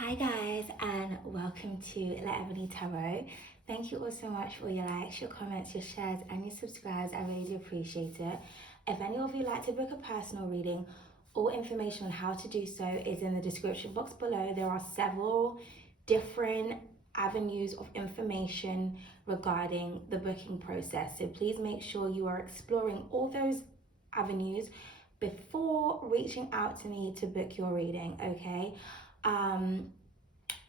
Hi guys, and welcome to La Ebony Tarot. Thank you all so much for your likes, your comments, your shares, and your subscribes. I really do appreciate it. If any of you like to book a personal reading, all information on how to do so is in the description box below. There are several different avenues of information regarding the booking process. So please make sure you are exploring all those avenues before reaching out to me to book your reading, okay?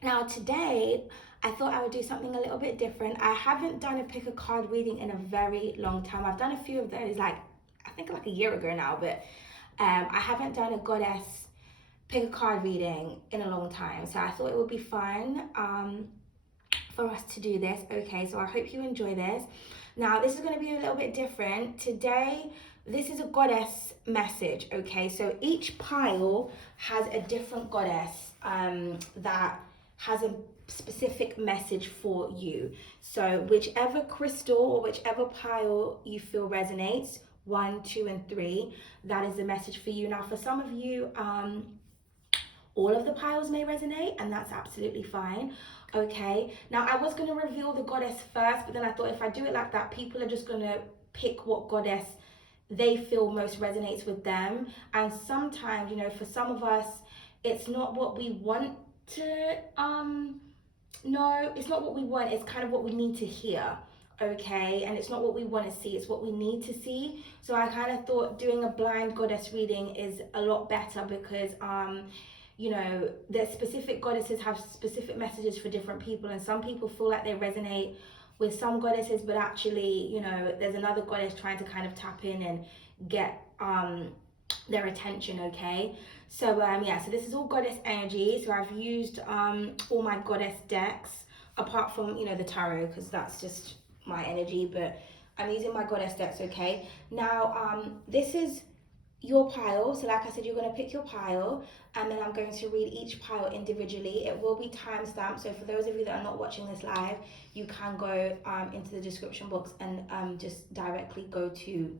Now today, I thought I would do something a little bit different. I haven't done a pick a card reading in a very long time. I've done a few of those, I think like a year ago now, but I haven't done a goddess pick a card reading in a long time. So I thought it would be fun for us to do this. Okay, so I hope you enjoy this. Now, this is going to be a little bit different. Today, this is a goddess message, okay? So each pile has a different goddess that has a specific message for you. So whichever crystal or whichever pile you feel resonates, 1, 2, and 3, that is the message for you. Now, for some of you, all of the piles may resonate, and that's absolutely fine. Okay, now I was going to reveal the goddess first, but then I thought if I do it like that, people are just going to pick what goddess they feel most resonates with them. And sometimes, you know, for some of us, it's not what we want to no, it's not what we want, it's kind of what we need to hear. Okay, and it's not what we want to see, it's what we need to see. So I kind of thought doing a blind goddess reading is a lot better because you know, the specific goddesses have specific messages for different people, and some people feel like they resonate with some goddesses, but actually, you know, there's another goddess trying to kind of tap in and get their attention. Okay, so yeah, so this is all goddess energy. So I've used all my goddess decks, apart from, you know, the tarot, because that's just my energy, but I'm using my goddess decks. Okay, now this is your pile. So like I said, you're going to pick your pile, and then I'm going to read each pile individually. It will be timestamped, so for those of you that are not watching this live, you can go into the description box and just directly go to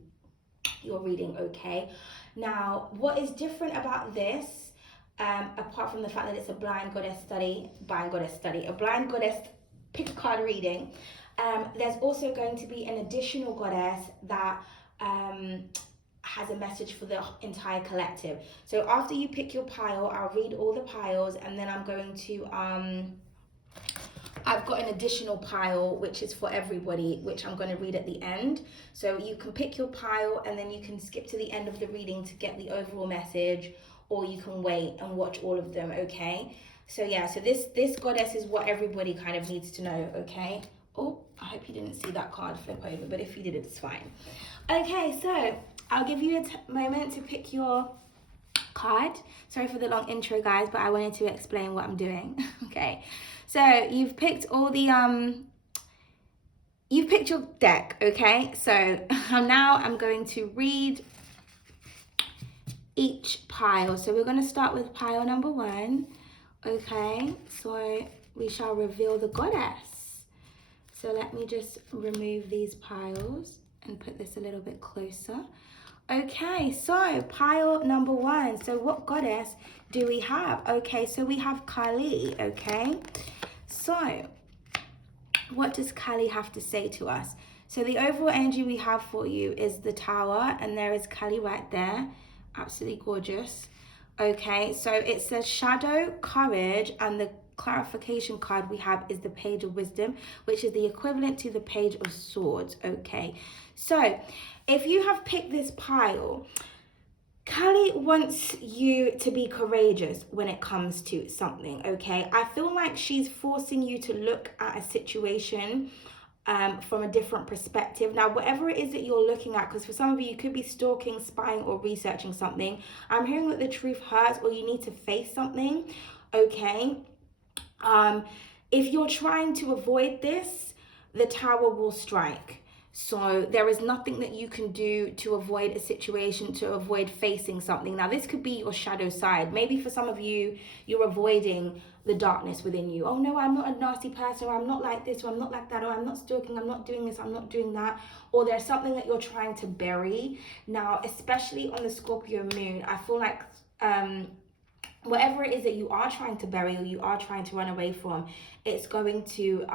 your reading. Okay, now what is different about this, apart from the fact that it's a blind goddess pick a card reading, there's also going to be an additional goddess that has a message for the entire collective. So after you pick your pile, I'll read all the piles, and then I'm going to I've got an additional pile which is for everybody, which I'm going to read at the end. So you can pick your pile and then you can skip to the end of the reading to get the overall message, or you can wait and watch all of them. Okay, so yeah, so this goddess is what everybody kind of needs to know. Okay, oh, I hope you didn't see that card flip over, but if you did, it's fine. Okay, so I'll give you a moment to pick your card. Sorry for the long intro, guys, but I wanted to explain what I'm doing. Okay, so you've picked all the you've picked your deck. Okay, so now I'm going to read each pile. So we're going to start with pile number 1. Okay, so we shall reveal the goddess. So let me just remove these piles and put this a little bit closer. Okay, so pile number 1. So what goddess do we have? Okay, so we have Kali. Okay, so what does Kali have to say to us? So the overall energy we have for you is the Tower, and there is Kali right there. Absolutely gorgeous. Okay, so it says shadow, courage, and the clarification card we have is the Page of Wisdom, which is the equivalent to the Page of Swords. Okay, so if you have picked this pile, Kali wants you to be courageous when it comes to something. Okay, I feel like she's forcing you to look at a situation from a different perspective. Now, whatever it is that you're looking at, because for some of you, you could be stalking, spying, or researching something. I'm hearing that the truth hurts, or you need to face something. Okay, if you're trying to avoid this, the Tower will strike. So there is nothing that you can do to avoid a situation, to avoid facing something. Now, this could be your shadow side. Maybe for some of you, you're avoiding the darkness within you. Oh no, I'm not a nasty person, or I'm not like this, or I'm not like that, or I'm not stalking, I'm not doing this, I'm not doing that. Or there's something that you're trying to bury. Now, especially on the Scorpio moon, I feel like whatever it is that you are trying to bury or you are trying to run away from, it's going to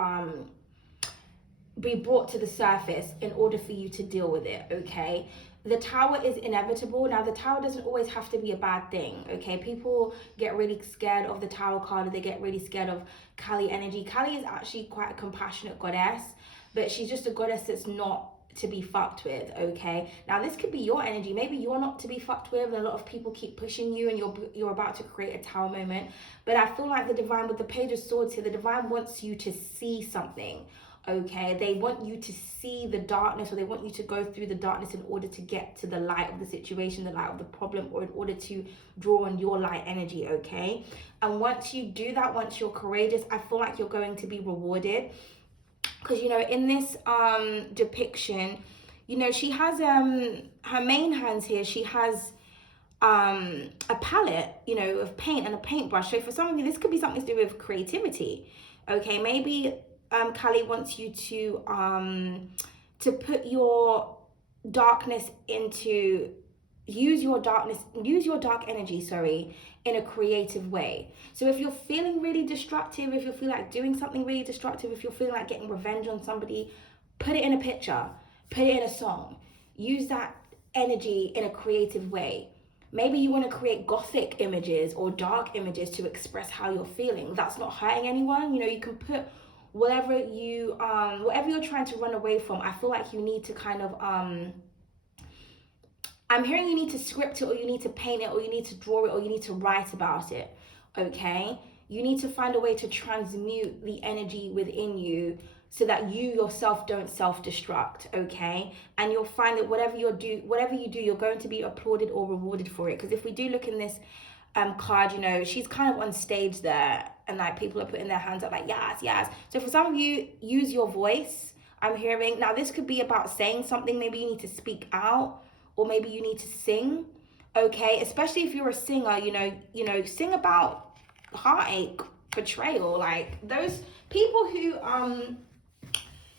be brought to the surface in order for you to deal with it, okay? The tower is inevitable. Now, the tower doesn't always have to be a bad thing, okay? People get really scared of the tower card, or they get really scared of Kali energy. Kali is actually quite a compassionate goddess, but she's just a goddess that's not to be fucked with, okay? Now, this could be your energy. Maybe you're not to be fucked with, and a lot of people keep pushing you, and you're about to create a tower moment. But I feel like the divine, with the Page of Swords here, the divine wants you to see something, okay? They want you to see the darkness, or they want you to go through the darkness in order to get to the light of the situation, the light of the problem, or in order to draw on your light energy, okay? And once you do that, once you're courageous, I feel like you're going to be rewarded. Because, you know, in this depiction, you know, she has her main hands here, she has a palette, you know, of paint and a paintbrush. So for some of you, this could be something to do with creativity, okay? Maybe Kali wants you to put your darkness into, use your dark energy, sorry, in a creative way. So if you're feeling really destructive, if you feel like doing something really destructive, if you're feeling like getting revenge on somebody, put it in a picture, put it in a song, use that energy in a creative way. Maybe you want to create gothic images or dark images to express how you're feeling. That's not hurting anyone. You know, you can put whatever you're trying to run away from. I feel like you need to kind of I'm hearing you need to script it, or you need to paint it, or you need to draw it, or you need to write about it, okay? You need to find a way to transmute the energy within you so that you yourself don't self-destruct, okay? And you'll find that whatever you do, you're going to be applauded or rewarded for it. Because if we do look in this card, you know, she's kind of on stage there, and like people are putting their hands up like, yes, yes. So for some of you, use your voice, I'm hearing. Now, this could be about saying something. Maybe you need to speak out, or maybe you need to sing, okay? Especially if you're a singer, you know, sing about heartache, betrayal. Like, those people who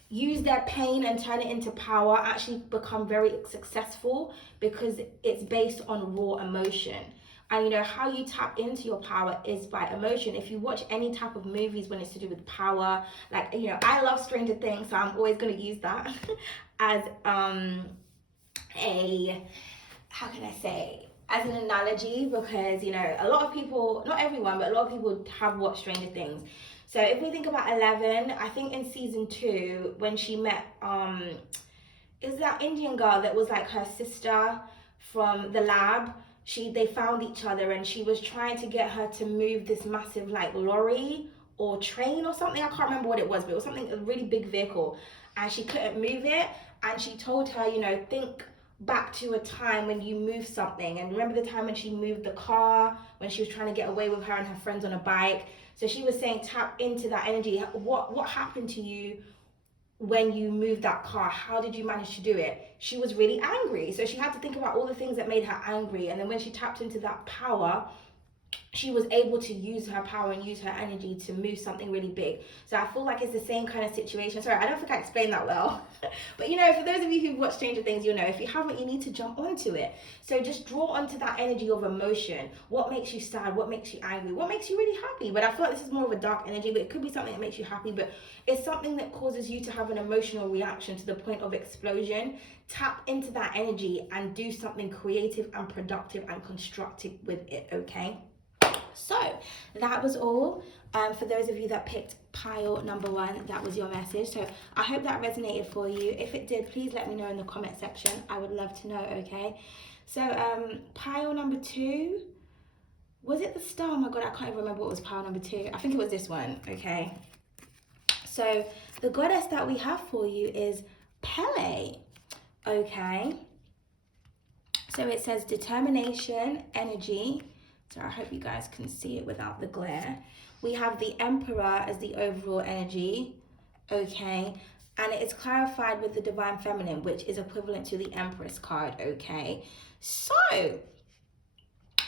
use their pain and turn it into power actually become very successful, because it's based on raw emotion. And you know, how you tap into your power is by emotion. If you watch any type of movies when it's to do with power, like, you know, I love Stranger Things, so I'm always going to use that as as an analogy, because, you know, a lot of people, not everyone, but a lot of people have watched Stranger Things. So if we think about 11, I think in season 2, when she met is that Indian girl that was like her sister from the lab, they found each other, and she was trying to get her to move this massive like lorry or train or something. I can't remember what it was, but it was something, a really big vehicle, and she couldn't move it. And she told her, you know, think back to a time when you moved something, and remember the time when she moved the car, when she was trying to get away with her and her friends on a bike. So she was saying, tap into that energy. What happened to you when you moved that car? How did you manage to do it? She was really angry, so she had to think about all the things that made her angry. And then when she tapped into that power, she was able to use her power and use her energy to move something really big. So I feel like it's the same kind of situation. Sorry, I don't think I explained that well. But, you know, for those of you who've watched Stranger Things, you'll know. If you haven't, you need to jump onto it. So just draw onto that energy of emotion. What makes you sad? What makes you angry? What makes you really happy? But I feel like this is more of a dark energy, but it could be something that makes you happy. But it's something that causes you to have an emotional reaction to the point of explosion. Tap into that energy and do something creative and productive and constructive with it, okay? So that was all. For those of you that picked pile number 1, that was your message. So I hope that resonated for you. If it did, please let me know in the comment section. I would love to know, okay? So pile number 2, was it the star? Oh my god, I can't even remember what was pile number 2. I think it was this one, okay? So the goddess that we have for you is Pele, okay? So it says determination, energy. So I hope you guys can see it without the glare. We have the Emperor as the overall energy, okay? And it is clarified with the Divine Feminine, which is equivalent to the Empress card, okay? So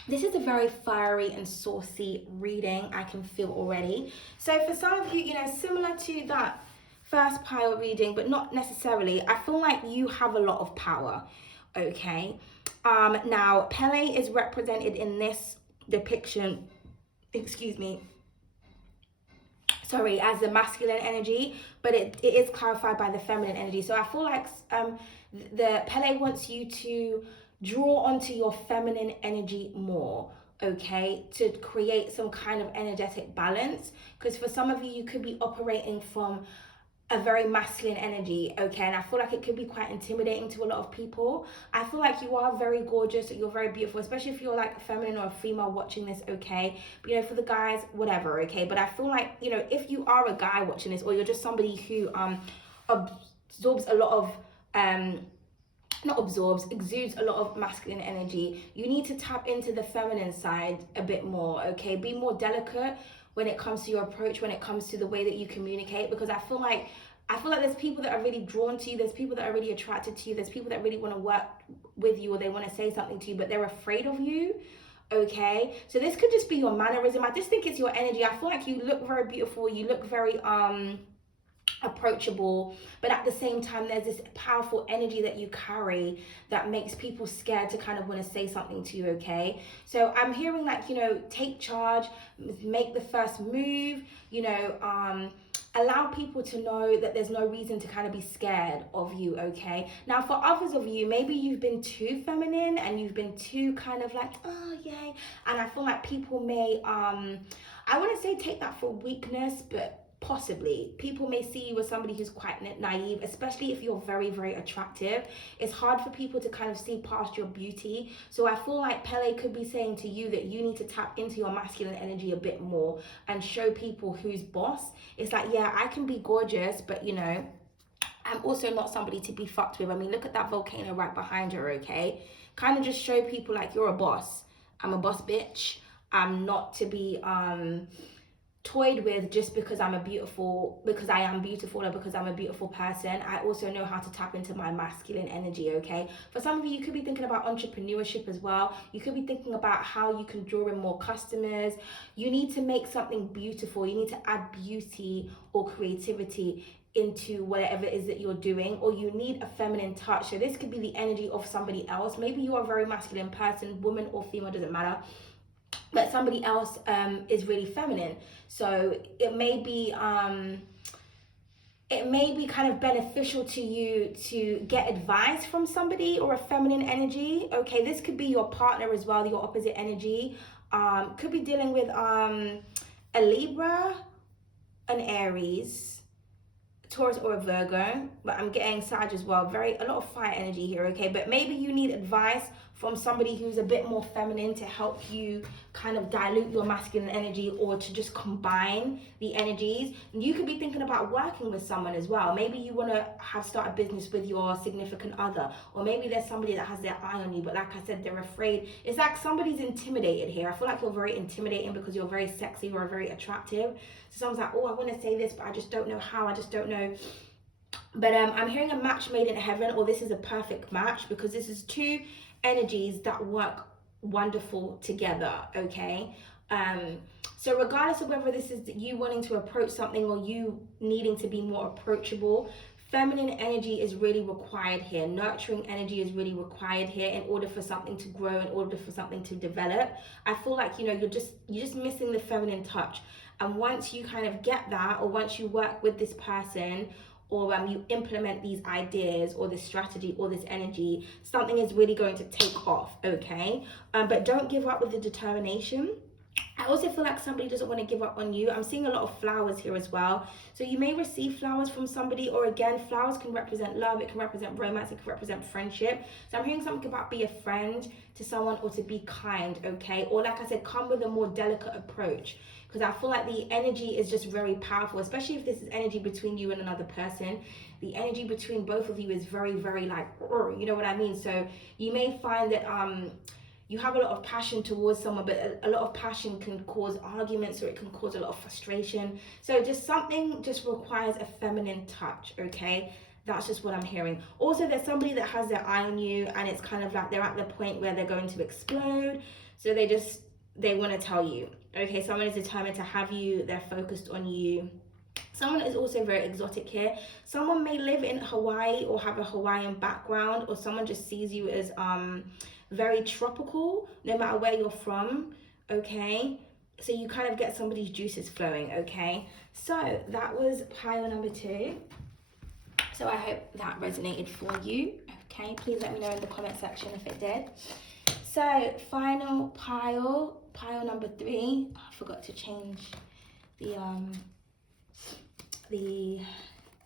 this is a very fiery and saucy reading, I can feel already. So for some of you, you know, similar to that first pile reading, but not necessarily, I feel like you have a lot of power, okay? Now, Pele is represented in this depiction, excuse me, sorry, as the masculine energy, but it is clarified by the feminine energy. So I feel like the Pele wants you to draw onto your feminine energy more, okay, to create some kind of energetic balance. Because for some of you, you could be operating from a very masculine energy, okay, and I feel like it could be quite intimidating to a lot of people. I feel like you are very gorgeous, you're very beautiful, especially if you're like a feminine or a female watching this, okay, but, you know, for the guys, whatever, okay, but I feel like, you know, if you are a guy watching this, or you're just somebody who absorbs a lot of exudes a lot of masculine energy, you need to tap into the feminine side a bit more, okay, be more delicate when it comes to your approach, when it comes to the way that you communicate, because I feel like there's people that are really drawn to you, there's people that are really attracted to you, there's people that really want to work with you, or they want to say something to you, but they're afraid of you, okay? So this could just be your mannerism. I just think it's your energy. I feel like you look very beautiful, you look very approachable, but at the same time there's this powerful energy that you carry that makes people scared to kind of want to say something to you, okay? So I'm hearing like, you know, take charge, make the first move, you know, allow people to know that there's no reason to kind of be scared of you, okay? Now for others of you, maybe you've been too feminine and you've been too kind of like, oh yay, and I feel like people may I wouldn't say take that for weakness, but possibly people may see you as somebody who's quite naive, especially if you're very, very attractive. It's hard for people to kind of see past your beauty. So I feel like Pele could be saying to you that you need to tap into your masculine energy a bit more and show people who's boss. It's like, yeah, I can be gorgeous, but you know, I'm also not somebody to be fucked with. I mean, look at that volcano right behind her, okay? Kind of just show people like, you're a boss. I'm a boss bitch. I'm not to be toyed with just because I am beautiful, or because I'm a beautiful person. I also know how to tap into my masculine energy, okay? For some of you, you could be thinking about entrepreneurship as well. You could be thinking about how you can draw in more customers. You need to make something beautiful. You need to add beauty or creativity into whatever it is that you're doing, or you need a feminine touch. So this could be the energy of somebody else. Maybe you're a very masculine person, woman or female, doesn't matter, but somebody else is really feminine. So it may be kind of beneficial to you to get advice from somebody or a feminine energy, okay? This could be your partner as well, your opposite energy. Could be dealing with a Libra, an Aries, Taurus, or a Virgo, but I'm getting Sag as well. A lot of fire energy here, okay? But maybe you need advice from somebody who's a bit more feminine to help you kind of dilute your masculine energy, or to just combine the energies. And you could be thinking about working with someone as well. Maybe you want to start a business with your significant other, or maybe there's somebody that has their eye on you, but like I said, they're afraid. It's like somebody's intimidated here. I feel like you're very intimidating because you're very sexy or very attractive. So someone's like, oh, I want to say this, but I just don't know how, I just don't know. But I'm hearing a match made in heaven, or this is a perfect match, because this is two energies that work wonderful together, okay? So regardless of whether this is you wanting to approach something or you needing to be more approachable, feminine energy is really required here. Nurturing energy is really required here in order for something to grow, in order for something to develop. I feel like, you know, you're just missing the feminine touch. And once you kind of get that, or once you work with this person, or you implement these ideas or this strategy or this energy, something is really going to take off, okay? But don't give up with the determination. I also feel like somebody doesn't want to give up on you. I'm seeing a lot of flowers here as well. So you may receive flowers from somebody, or again, flowers can represent love, it can represent romance, it can represent friendship. So I'm hearing something about be a friend to someone, or to be kind, okay? Or like I said, come with a more delicate approach, because I feel like the energy is just very powerful, especially if this is energy between you and another person. The energy between both of you is very, very like, you know what I mean? So you may find that you have a lot of passion towards someone, but a lot of passion can cause arguments, or it can cause a lot of frustration. So something requires a feminine touch, okay? That's just what I'm hearing. Also, there's somebody that has their eye on you, and it's kind of like they're at the point where they're going to explode. So they want to tell you, okay? Someone is determined to have you, they're focused on you. Someone is also very exotic here. Someone may live in Hawaii or have a Hawaiian background, or someone just sees you as very tropical, no matter where you're from. okay? So you kind of get somebody's juices flowing, okay? So that was pile number 2. So I hope that resonated for you, okay? Please let me know in the comment section if it did. So final pile number 3. Oh, I forgot to change the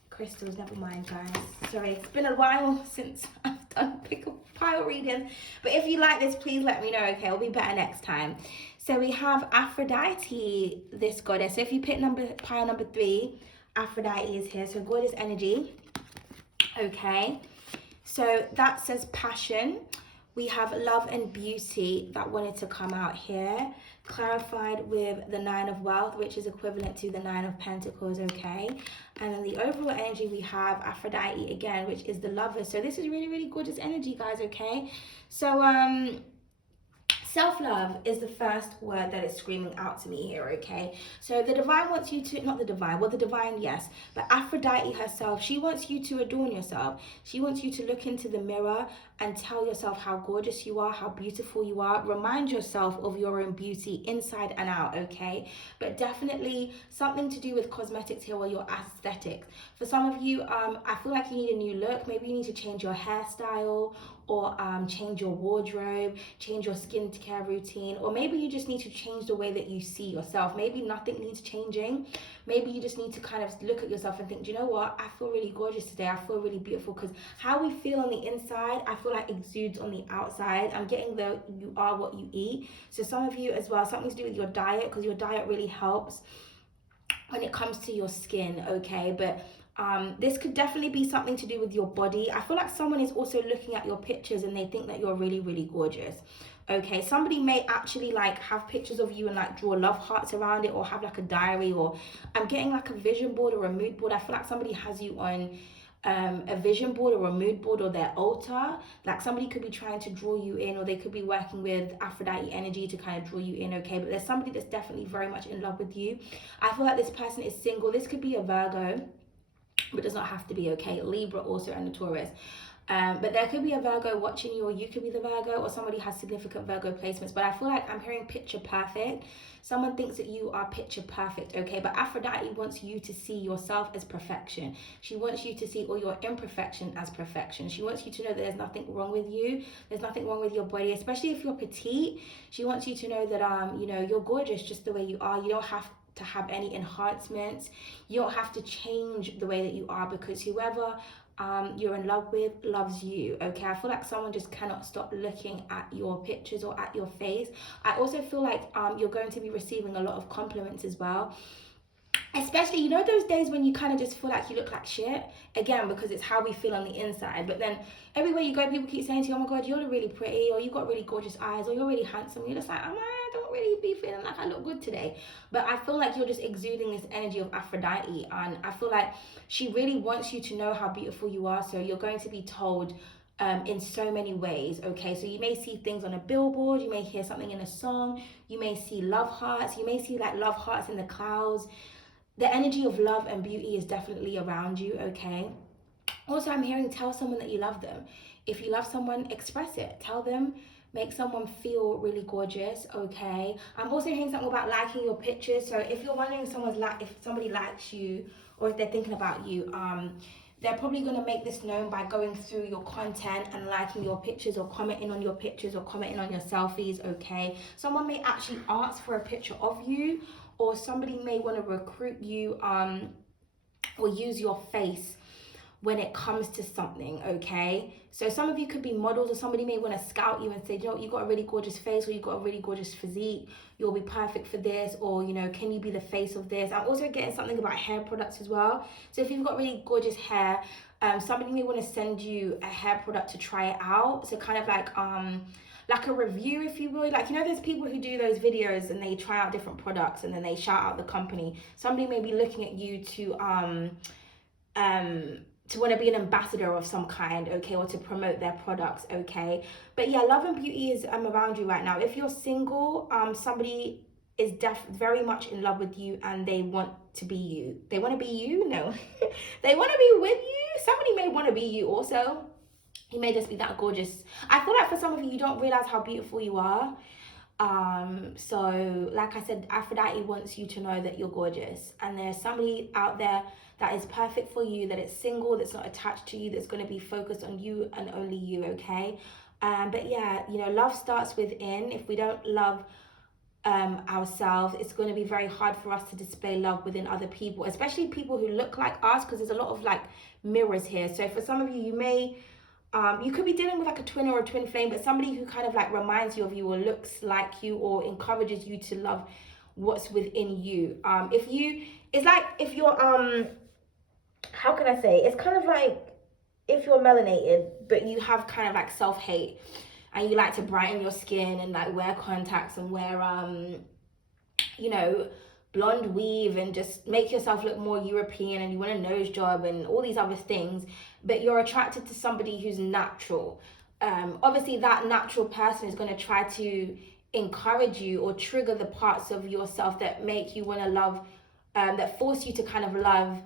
crystals, never mind guys. Sorry, it's been a while since I've done pick a pile reading. But if you like this, please let me know, okay? It'll be better next time. So we have Aphrodite, this goddess. So if you pick pile number 3, Aphrodite is here. So goddess energy, okay? So that says passion. We have love and beauty that wanted to come out here, clarified with the 9 of wealth, which is equivalent to the 9 of pentacles, okay? And then the overall energy, we have Aphrodite again, which is the lover. So this is really, really gorgeous energy, guys, okay? So self-love is the first word that is screaming out to me here, okay? So the divine wants you to, not the divine, well, the divine, yes, but Aphrodite herself, she wants you to adorn yourself. She wants you to look into the mirror and tell yourself how gorgeous you are, how beautiful you are. Remind yourself of your own beauty inside and out, okay? But definitely something to do with cosmetics here or your aesthetics. For some of you, I feel like you need a new look. Maybe you need to change your hairstyle, or change your wardrobe, change your skincare routine, or maybe you just need to change the way that you see yourself. Maybe nothing needs changing. Maybe you just need to kind of look at yourself and think, do you know what? I feel really gorgeous today. I feel really beautiful, because how we feel on the inside, I feel like exudes on the outside. I'm getting the you are what you eat. So some of you as well, something to do with your diet, because your diet really helps when it comes to your skin, okay? But this could definitely be something to do with your body. I feel like someone is also looking at your pictures and they think that you're really, really gorgeous. Okay, somebody may actually like have pictures of you and like draw love hearts around it, or have like a diary, or I'm getting like a vision board or a mood board. I feel like somebody has you on a vision board or a mood board or their altar. Like somebody could be trying to draw you in, or they could be working with Aphrodite energy to kind of draw you in, okay? But there's somebody that's definitely very much in love with you. I feel like this person is single. This could be a Virgo, but does not have to be, okay? Libra also, and the Taurus. But there could be a Virgo watching you, or you could be the Virgo, or somebody has significant Virgo placements. But I feel like I'm hearing picture perfect. Someone thinks that you are picture perfect, okay? But Aphrodite wants you to see yourself as perfection. She wants you to see all your imperfection as perfection. She wants you to know that there's nothing wrong with you. There's nothing wrong with your body, especially if you're petite. She wants you to know that, you know, you're gorgeous just the way you are. You don't have to have any enhancements. You don't have to change the way that you are, because whoever you're in love with loves you, okay? I feel like someone just cannot stop looking at your pictures or at your face. I also feel like you're going to be receiving a lot of compliments as well. Especially, you know, those days when you kind of just feel like you look like shit, again, because it's how we feel on the inside. But then everywhere you go, people keep saying to you, oh my god, you look really pretty, or you got really gorgeous eyes, or you're really handsome. You're just like, I don't really be feeling like I look good today. But I feel like you're just exuding this energy of Aphrodite, and I feel like she really wants you to know how beautiful you are. So you're going to be told in so many ways, okay? So you may see things on a billboard, you may hear something in a song, you may see love hearts, you may see like love hearts in the clouds. The energy of love and beauty is definitely around you, okay? Also, I'm hearing tell someone that you love them. If you love someone, express it. Tell them, make someone feel really gorgeous, okay? I'm also hearing something about liking your pictures. So if you're wondering if somebody likes you, or if they're thinking about you, they're probably going to make this known by going through your content and liking your pictures, or commenting on your pictures, or commenting on your selfies, okay? Someone may actually ask for a picture of you, or somebody may want to recruit you or use your face when it comes to something, okay? So some of you could be models, or somebody may want to scout you and say, you know, you got a really gorgeous face, or you got a really gorgeous physique, you'll be perfect for this, or, you know, can you be the face of this? I'm also getting something about hair products as well. So if you've got really gorgeous hair, somebody may want to send you a hair product to try it out. So kind of like a review, if you will. Like, you know, there's people who do those videos and they try out different products and then they shout out the company. Somebody may be looking at you to want to be an ambassador of some kind, okay, or to promote their products, okay? But yeah, love and beauty is around you right now. If you're single, somebody is very much in love with you, and they want to be you. They want to be you? No. They want to be with you. Somebody may want to be you also. You may just be that gorgeous. I feel like for some of you, you don't realize how beautiful you are. So like I said, Aphrodite wants you to know that you're gorgeous, and there's somebody out there that is perfect for you, that is single, that's not attached to you, that's going to be focused on you and only you, okay? But yeah, you know, love starts within. If we don't love ourselves, it's going to be very hard for us to display love within other people, especially people who look like us, because there's a lot of like mirrors here. So for some of you, you may you could be dealing with like a twin or a twin flame, but somebody who kind of like reminds you of you or looks like you or encourages you to love what's within you. If you, it's like if you're how can I say, it's kind of like if you're melanated but you have kind of like self-hate, and you like to brighten your skin and like wear contacts and wear you know, blonde weave and just make yourself look more European, and you want a nose job and all these other things, but you're attracted to somebody who's natural. Obviously that natural person is going to try to encourage you or trigger the parts of yourself that make you want to love, that force you to kind of love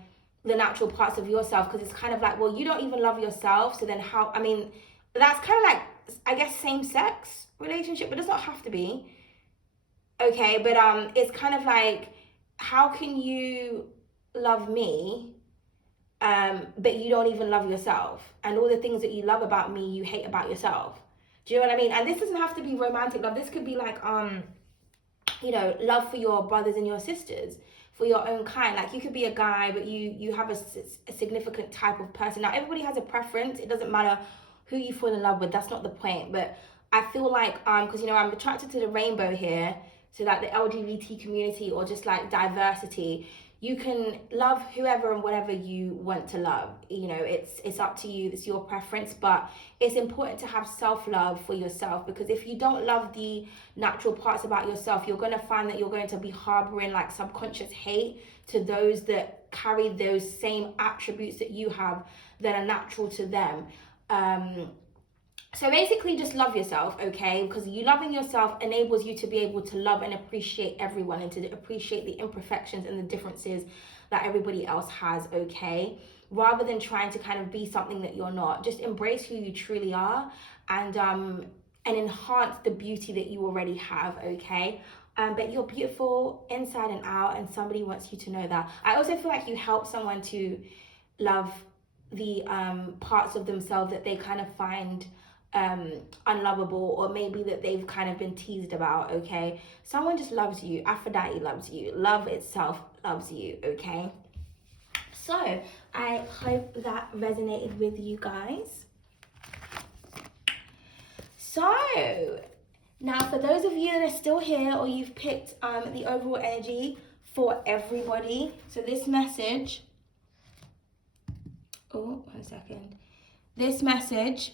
the natural parts of yourself, because it's kind of like, well, you don't even love yourself, so then how, I mean, that's kind of like, I guess, same-sex relationship, but it does not have to be. Okay, but it's kind of like, how can you love me, but you don't even love yourself, and all the things that you love about me you hate about yourself? Do you know what I mean? And this doesn't have to be romantic love. This could be like you know, love for your brothers and your sisters, for your own kind. Like, you could be a guy, but you have a significant type of person. Now, everybody has a preference. It doesn't matter who you fall in love with. That's not the point. But I feel like, because, you know, I'm attracted to the rainbow here. So like the LGBT community, or just like diversity, you can love whoever and whatever you want to love. You know, it's up to you. It's your preference, but it's important to have self-love for yourself, because if you don't love the natural parts about yourself, you're going to find that you're going to be harboring like subconscious hate to those that carry those same attributes that you have that are natural to them. So basically, just love yourself, okay? Because you loving yourself enables you to be able to love and appreciate everyone, and to appreciate the imperfections and the differences that everybody else has, okay? Rather than trying to kind of be something that you're not. Just embrace who you truly are, and enhance the beauty that you already have, okay? But you're beautiful inside and out, and somebody wants you to know that. I also feel like you help someone to love the parts of themselves that they kind of find unlovable, or maybe that they've kind of been teased about, okay? Someone just loves you. Aphrodite loves you. Love itself loves you, okay? So I hope that resonated with you guys. So now, for those of you that are still here, or you've picked the overall energy for everybody, so this message, this message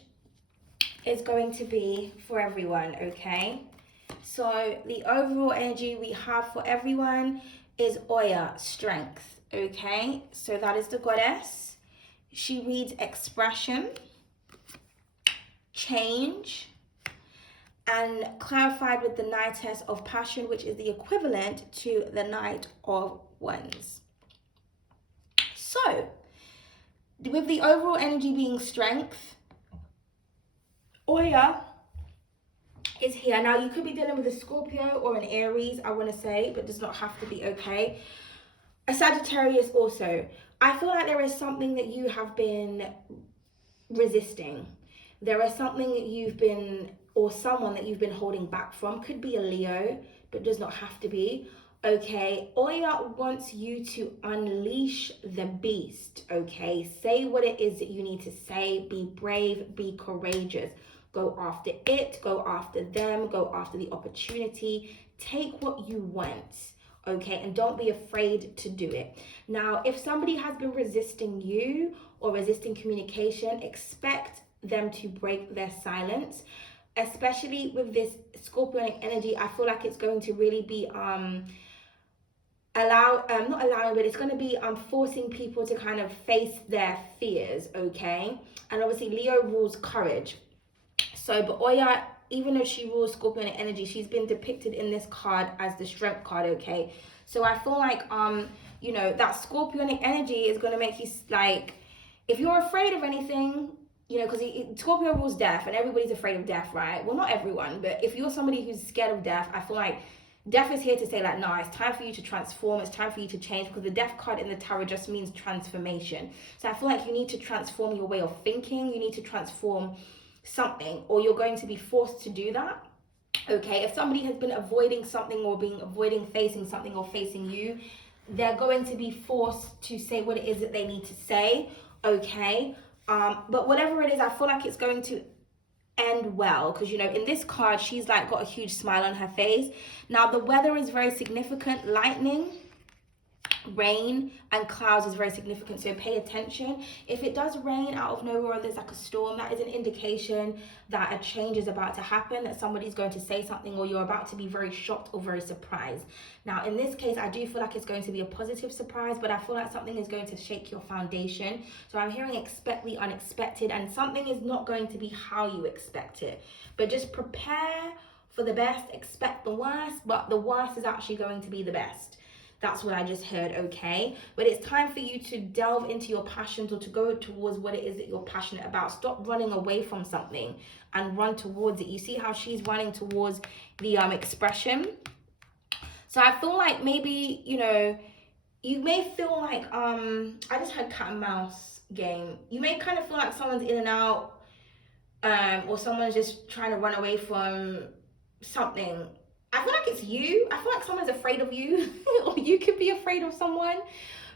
is going to be for everyone, okay? So the overall energy we have for everyone is Oya, strength, okay? So that is the goddess. She reads expression, change, and clarified with the knightess of passion, which is the equivalent to the Knight of Wands. So with the overall energy being strength, Oya is here. Now, you could be dealing with a Scorpio or an Aries, I want to say, but does not have to be, okay? A Sagittarius also. I feel like there is something that you have been resisting. There is something that you've been, or someone that you've been holding back from. Could be a Leo, but does not have to be. Okay, Oya wants you to unleash the beast, okay? Say what it is that you need to say. Be brave, be courageous. Go after it, go after them, go after the opportunity. Take what you want, okay? And don't be afraid to do it. Now, if somebody has been resisting you or resisting communication, expect them to break their silence. Especially with this Scorpionic energy, I feel like it's going to really be not allowing, but it's going to be forcing people to kind of face their fears, okay? And obviously Leo rules courage. So, but Oya, even though she rules Scorpionic energy, she's been depicted in this card as the strength card, okay? So I feel like you know, that Scorpionic energy is going to make you like, if you're afraid of anything, you know, because Scorpio rules death, and everybody's afraid of death, right? Well, not everyone, but if you're somebody who's scared of death, I feel like death is here to say, like, no, it's time for you to transform, it's time for you to change, because the death card in the tarot just means transformation. So I feel like you need to transform your way of thinking, you need to transform something, or you're going to be forced to do that. Okay, if somebody has been avoiding something, or avoiding facing something, or facing you, they're going to be forced to say what it is that they need to say. Okay, but whatever it is, I feel like it's going to end well, because, you know, in this card, she's like got a huge smile on her face. Now the weather is very significant. Lightning, rain, and clouds is very significant, so pay attention. If it does rain out of nowhere, or there's like a storm, that is an indication that a change is about to happen, that somebody's going to say something, or you're about to be very shocked or very surprised. Now in this case, I do feel like it's going to be a positive surprise, but I feel like something is going to shake your foundation. So I'm hearing expect the unexpected, and something is not going to be how you expect it, but just prepare for the best, expect the worst, but the worst is actually going to be the best. That's what I just heard, okay? But it's time for you to delve into your passions, or to go towards what it is that you're passionate about. Stop running away from something and run towards it. You see how she's running towards the expression? So I feel like maybe, you know, you may feel like, I just had cat and mouse game. You may kind of feel like someone's in and out, or someone's just trying to run away from something. I feel like it's you. I feel like someone's afraid of you, or you could be afraid of someone.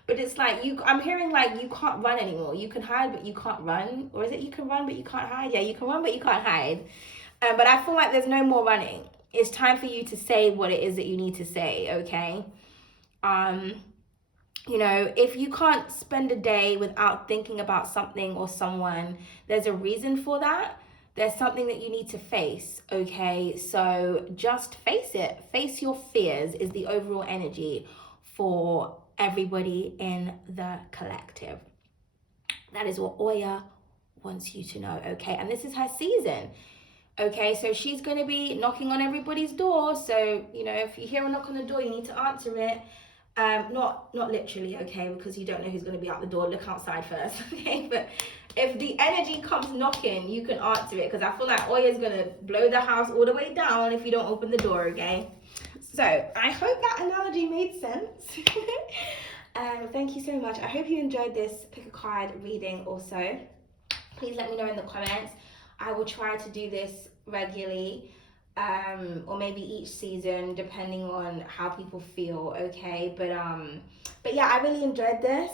But it's like I'm hearing like you can't run anymore. You can hide, but you can't run. Or is it you can run, but you can't hide? Yeah, you can run, but you can't hide. But I feel like there's no more running. It's time for you to say what it is that you need to say, okay? You know, if you can't spend a day without thinking about something or someone, there's a reason for that. There's something that you need to face, okay? So just face it. Face your fears is the overall energy for everybody in the collective. That is what Oya wants you to know, okay? And this is her season, okay? So she's going to be knocking on everybody's door. So, you know, if you hear a knock on the door, you need to answer it. Not literally, okay, because you don't know who's going to be out the door. Look outside first, okay? But if the energy comes knocking, you can answer it, because I feel like Oya's going to blow the house all the way down if you don't open the door, okay? So I hope that analogy made sense. Thank you so much. I hope you enjoyed this pick a card reading also. Please let me know in the comments. I will try to do this regularly, or maybe each season, depending on how people feel, okay? But yeah, I really enjoyed this.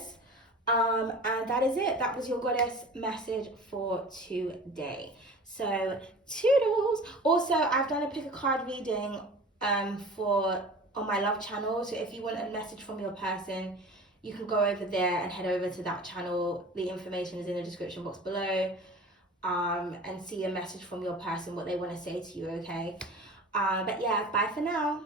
And that is it. That was your goddess message for today. So toodles. Also, I've done a pick a card reading on my love channel. So if you want a message from your person, you can go over there and head over to that channel. The information is in the description box below. And see a message from your person, what they want to say to you, okay? But yeah, bye for now.